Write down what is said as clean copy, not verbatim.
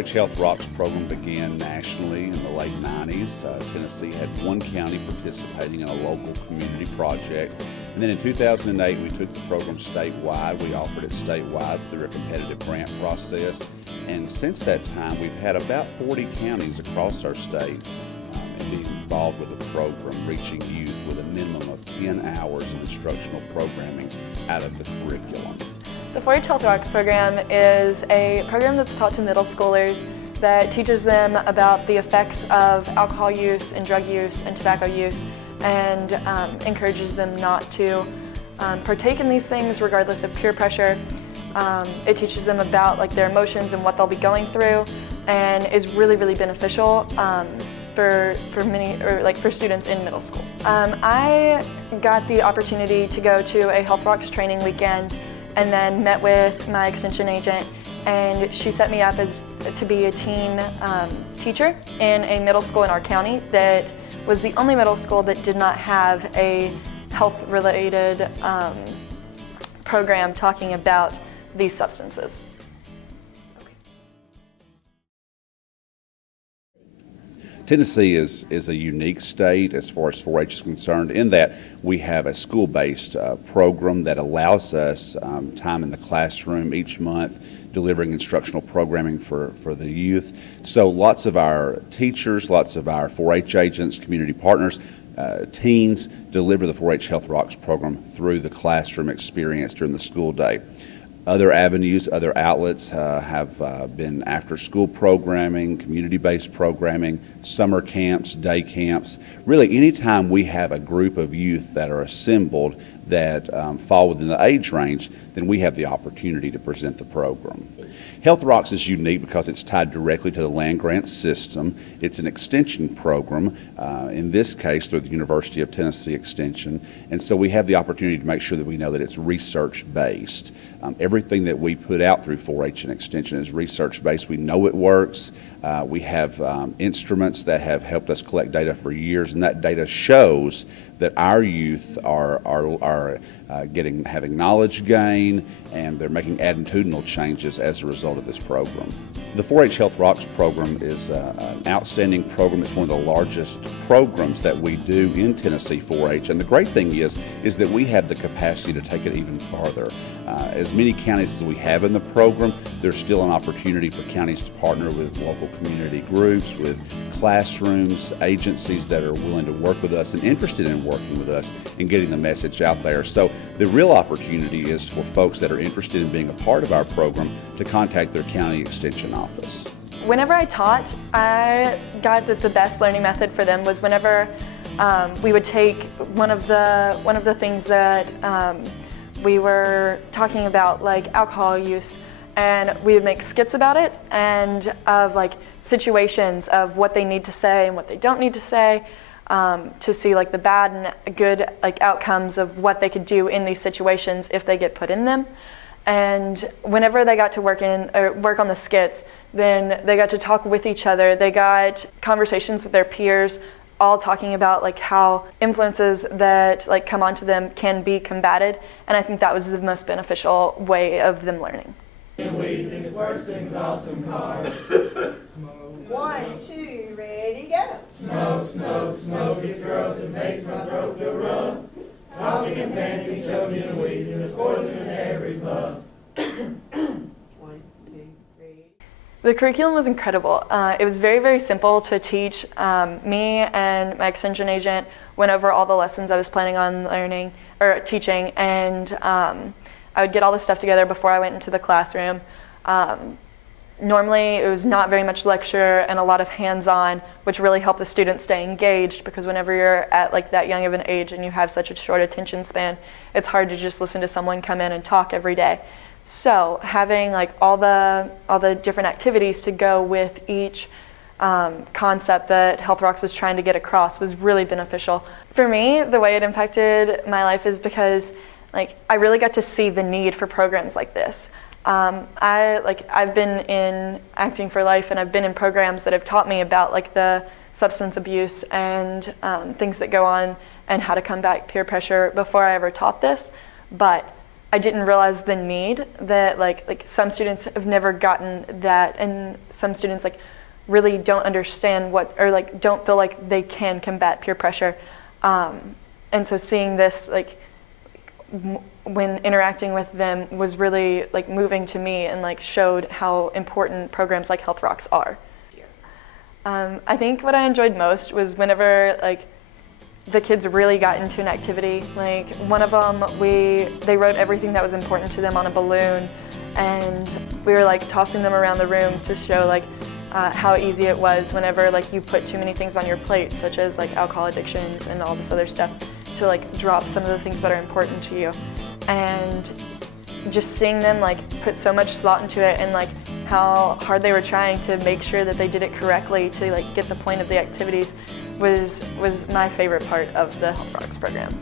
4-H Health Rocks program began nationally in the late 90s. Tennessee had one county participating in a local community project. And then in 2008, we took the program statewide. We offered it statewide through a competitive grant process. And since that time, we've had about 40 counties across our state being involved with the program, reaching youth with a minimum of 10 hours of instructional programming out of the curriculum. The 4-H Health Rocks program is a program that's taught to middle schoolers that teaches them about the effects of alcohol use and drug use and tobacco use, and encourages them not to partake in these things regardless of peer pressure. It teaches them about their emotions and what they'll be going through, and is really, really beneficial for students in middle school. I got the opportunity to go to a Health Rocks training weekend and then met with my extension agent, and she set me up to be a teen teacher in a middle school in our county that was the only middle school that did not have a health-related program talking about these substances. Tennessee is a unique state as far as 4-H is concerned in that we have a school-based program that allows us time in the classroom each month, delivering instructional programming for the youth. So lots of our teachers, lots of our 4-H agents, community partners, teens deliver the 4-H Health Rocks program through the classroom experience during the school day. Other avenues, other outlets have been after-school programming, community-based programming, summer camps, day camps. Really, anytime we have a group of youth that are assembled that fall within the age range, then we have the opportunity to present the program. Health Rocks is unique because it's tied directly to the land grant system. It's an extension program, in this case through the University of Tennessee Extension, and so we have the opportunity to make sure that we know that it's research-based. Everything that we put out through 4-H and Extension is research-based. We know it works. We have instruments that have helped us collect data for years, and that data shows that our youth are having knowledge gain, and they're making attitudinal changes as a result of this program. The 4-H Health Rocks program is an outstanding program. It's one of the largest programs that we do in Tennessee 4-H, and the great thing is that we have the capacity to take it even farther. As many counties as we have in the program, there's still an opportunity for counties to partner with local community groups, with classrooms, agencies that are willing to work with us and interested in working with us and getting the message out there. So the real opportunity is for folks that are interested in being a part of our program to contact their county extension office. Whenever I taught, I got that the best learning method for them was whenever we would take one of the things that we were talking about, like alcohol use, and we would make skits about it and of situations of what they need to say and what they don't need to say, to see the bad and good outcomes of what they could do in these situations if they get put in them. And whenever they got to work on the skits, then they got to talk with each other. They got conversations with their peers, all talking about how influences that come onto them can be combated, and I think that was the most beneficial way of them learning. Weeds and worse things, awesome cars. 1, 2, ready, go. Smoke, smoke, smoke, it's gross, it makes my throat feel rough. Coughing and panting, choking and wheezing, there's poison in every puff. 1, 2, 3. The curriculum was incredible. It was very, very simple to teach. Me and my extension agent went over all the lessons I was planning on learning or teaching, and I would get all this stuff together before I went into the classroom. Normally, it was not very much lecture and a lot of hands-on, which really helped the students stay engaged, because whenever you're at that young of an age and you have such a short attention span, it's hard to just listen to someone come in and talk every day. So having all the different activities to go with each concept that Health Rocks was trying to get across was really beneficial. For me, the way it impacted my life is because I really got to see the need for programs like this. I've been in Acting for Life, and I've been in programs that have taught me about the substance abuse and things that go on and how to combat peer pressure before I ever taught this. But I didn't realize the need that like some students have never gotten that, and some students like really don't understand what, or like don't feel like they can combat peer pressure. And so seeing this like when interacting with them was really like moving to me, and like showed how important programs like Health Rocks are. I think what I enjoyed most was whenever like the kids really got into an activity. Like one of them, they wrote everything that was important to them on a balloon, and we were like tossing them around the room to show like how easy it was whenever like you put too many things on your plate, such as like alcohol addictions and all this other stuff, to like drop some of the things that are important to you. And just seeing them like put so much thought into it, and like how hard they were trying to make sure that they did it correctly to like get the point of the activities was my favorite part of the Health Rocks program.